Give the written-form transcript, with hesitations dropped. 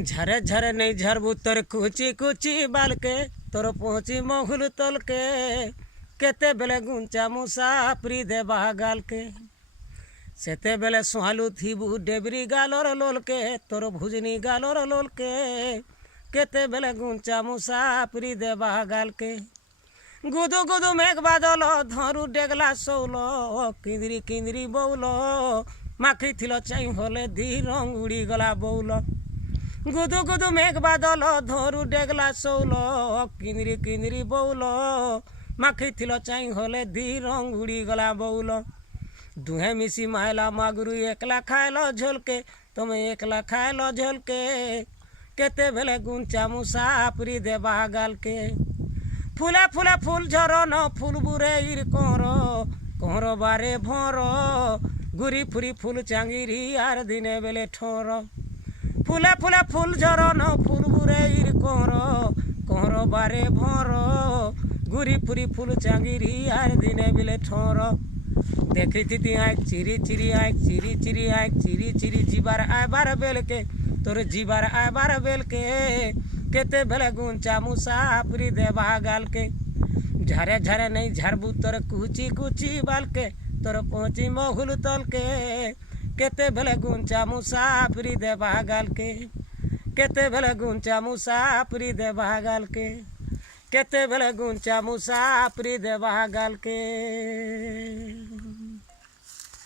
झरे झरे नहीं झरबू तोर कुची कुची बाल के तोर पहुँची महुल तल के केते बेले गुंचा मुसाफरी दे बागाल के सेते बेले सुहालू थीबू डेबरी गालोर लोल के तोर भुजनी गालोर लोल के केते बेले गुंचा मुसाफरी दे बागाल के गुदु गुदु मेघ बादल धरू डेगला सौलो किंदरी किंदरी बौलो माखी थिलो चाई होले धीरंग उड़ी गला बौलो गुदु गुदु मेघ बादल धरू डेगला सौलो किंदरी किंदरी बौलो माखी थिलो चाई होले धीरंग उड़ी गला बौलो दुहे मिसी मायला मागुरु एकला खायलो झोलके तुम्हें एकला खायलो झोलके केते बेले गुंचा मुसाफरी दे बागाल के फूले फूले फूल झरो न फूल बुरे इर कोरो कोरो बारे भोरो गुरी फुरी फूल चांगिरी यार दिने बेले ठोरो फूले फूले फूल झरो न फूल बुरे इर कोरो कोरो बारे भोरो गुरी फुरी फूल चांगिरी यार दिने बेले ठोरो देखी थी आँख चिरी चिरी आँख चिरी चिरी आँख चिरी चिरी जीबार आय बार बेल के तोर जीबार आय बार बेल के केते बेले गुंचा मुसाफरी दे बागाल के झरे झरे नहीं झरबू तोर कुची कुची बाल के तोर पहुँची महुल तल के केते बेले गुंचा मुसाफरी दे बागाल के केते बेले गुंचा मुसाफरी दे बागाल के केते बेले गुंचा मुसाफरी दे बागाल के।